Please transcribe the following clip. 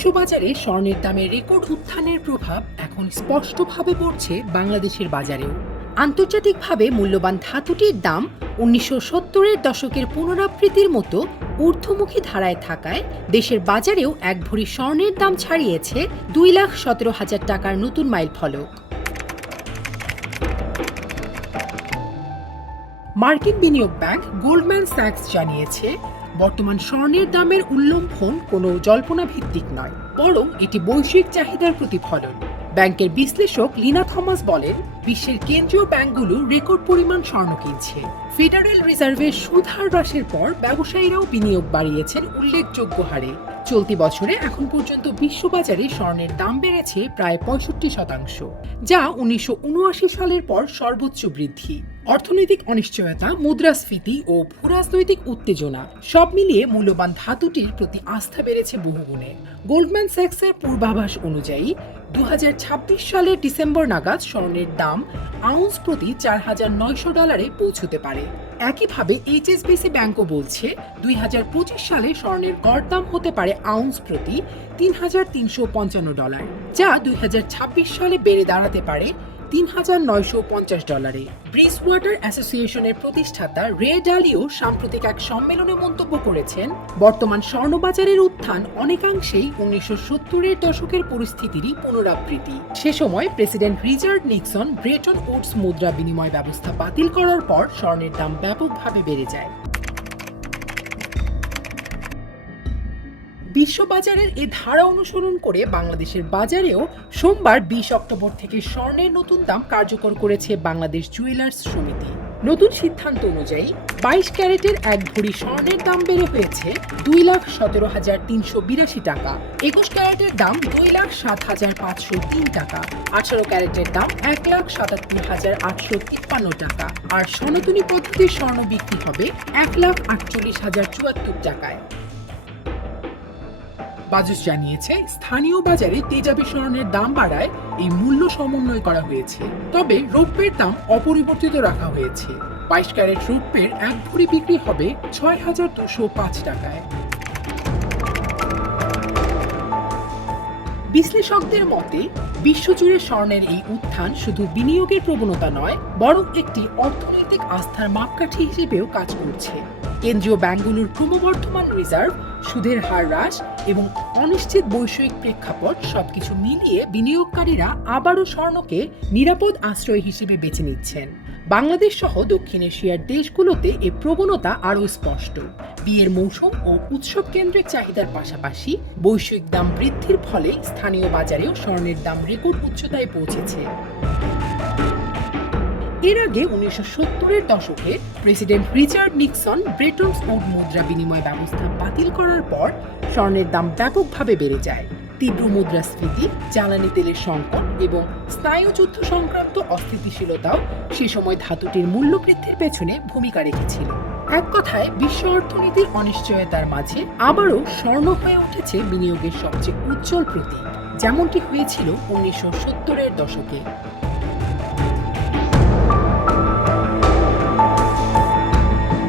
বিশ্ববাজারে স্বর্ণের দামে রেকর্ড উত্থানের প্রভাব এখন স্পষ্টভাবে পড়ছে বাংলাদেশের বাজারেও। আন্তর্জাতিকভাবে মূল্যবান ধাতুটির দাম 1970-এর দশকের পুনরাবৃত্তির মতো ঊর্ধ্বমুখী ধারায় থাকায় দেশের বাজারেও এক ভরি স্বর্ণের দাম ছাড়িয়েছে 2,17,000 টাকার নতুন মাইল ফলক। মার্কিন বিনিয়োগ ব্যাংক গোল্ডম্যান স্যাক্স জানিয়েছে, বর্তমান স্বর্ণের দামের উল্লম্ফন কোনো জল্পনা ভিত্তিক নয়, বরং এটি বৈশ্বিক চাহিদার প্রতিফলন। ব্যাংকের বিশ্লেষক লিনা থমাস বলেন, বিশ্বের কেন্দ্রীয় ব্যাংকগুলো রেকর্ড পরিমাণ স্বর্ণ কিনছে। ফেডারেল রিজার্ভের সুদ হার হ্রাসের পর ব্যবসায়ীরাও বিনিয়োগ বাড়িয়েছেন উল্লেখযোগ্য হারে। চলতি বছরে এখন পর্যন্ত বিশ্ববাজারে স্বর্ণের দাম বেড়েছে প্রায় 65%, যা 1979 সালের পর সর্বোচ্চ বৃদ্ধি। অর্থনৈতিক অনিশ্চয়তা, মুদ্রাস্ফীতি ও ভূরাজনৈতিক উত্তেজনা সব মিলিয়ে মূল্যবান ধাতুটির প্রতি আস্থা বেড়েছে বহুগুণে। গোল্ডম্যান স্যাক্সের পূর্বাভাস অনুযায়ী 2026 সালের ডিসেম্বর নাগাদ স্বর্ণের দাম আউন্স প্রতি $4,900 পৌঁছতে পারে। একইভাবে এইচএসবিসি ব্যাংকও বলছে, 2025 সালে স্বর্ণের গড় দাম হতে পারে আউন্স প্রতি $3,355, যা 2026 সালে বেড়ে দাঁড়াতে পারে $3,950। ব্রিজওয়াটার অ্যাসোসিয়েশনের প্রতিষ্ঠাতা রে ডালিও সাম্প্রতিক এক সম্মেলনে মন্তব্য করেছেন, বর্তমান স্বর্ণবাজারের উত্থান অনেকাংশেই 1970-এর দশকের পরিস্থিতিরই পুনরাবৃত্তি। সে সময় president Richard Nixon Bretton Woods মুদ্রা বিনিময় ব্যবস্থা বাতিল করার পর স্বর্ণের দাম ব্যাপকভাবে বেড়ে যায়। বিশ্ববাজারের এ ধারা অনুসরণ করে বাংলাদেশের বাজারেও সোমবার 20 অক্টোবর থেকে স্বর্ণের নতুন দাম কার্যকর করেছে বাংলাদেশ জুয়েলার্স সমিতি। নতুন সিদ্ধান্ত অনুযায়ী 22 ক্যারেটের এক ভরি স্বর্ণের দাম বেড়ে হয়েছে 2,17,382 টাকা, 21 ক্যারেটের দাম 2,07,503 টাকা, 18 ক্যারেটের দাম 1,77,853 টাকা, আর সনাতনী পদ্ধতির স্বর্ণ বিক্রি হবে 1,48,074 টাকায়। বাজুস জানিয়েছে, স্থানীয় বাজারে তেজাবি স্বর্ণের দাম বাড়ায় এই মূল্য সমন্বয় করা হয়েছে, তবে রৌপ্যের দাম অপরিবর্তিত রাখা হয়েছে। 22 ক্যারেট রৌপ্যের এক ভরি বিক্রি হবে 6,205 টাকায়। বিশ্লেষকদের মতে, বিশ্বজুড়ে স্বর্ণের এই উত্থান শুধু বিনিয়োগের প্রবণতা নয়, বরং একটি অর্থনৈতিক আস্থার মাপকাঠি হিসেবেও কাজ করছে। কেন্দ্রীয় ব্যাংকগুলোর ক্রমবর্ধমান রিজার্ভ, সুদের হার হ্রাস এবং অনিশ্চিত বৈষয়িক প্রেক্ষাপট সবকিছু মিলিয়ে বিনিয়োগকারীরা আবারও স্বর্ণকে নিরাপদ আশ্রয় হিসেবে বেছে নিচ্ছেন। বাংলাদেশ সহ দক্ষিণ এশিয়ার দেশগুলোতে এ প্রবণতা আরও স্পষ্ট। বিয়ের মৌসুম ও উৎসব কেন্দ্রিক চাহিদার পাশাপাশি বৈশ্বিক দাম বৃদ্ধির ফলে স্থানীয় বাজারেও স্বর্ণের দাম রেকর্ড উচ্চতায় পৌঁছেছে। এর আগে 1970-এর দশকে president Richard Nixon Bretton Wood মুদ্রা বিনিময় ব্যবস্থা বাতিল করার পর স্বর্ণের দাম ব্যাপকভাবে বেড়ে যায়। তীব্র মুদ্রাস্ফীতি, জ্বালানি তেলের সংকট এবং স্নায়ুযুদ্ধ সংক্রান্ত অস্থিতিশীলতাও সে সময় ধাতুটির মূল্য বৃদ্ধির পেছনে ভূমিকা রেখেছিল। এক কথায়, বিশ্ব অর্থনীতির অনিশ্চয়তার মাঝে আবারও স্বর্ণ হয়ে উঠেছে বিনিয়োগের সবচেয়ে উজ্জ্বল প্রতীক, যেমনটি হয়েছিল 1970-এর দশকে।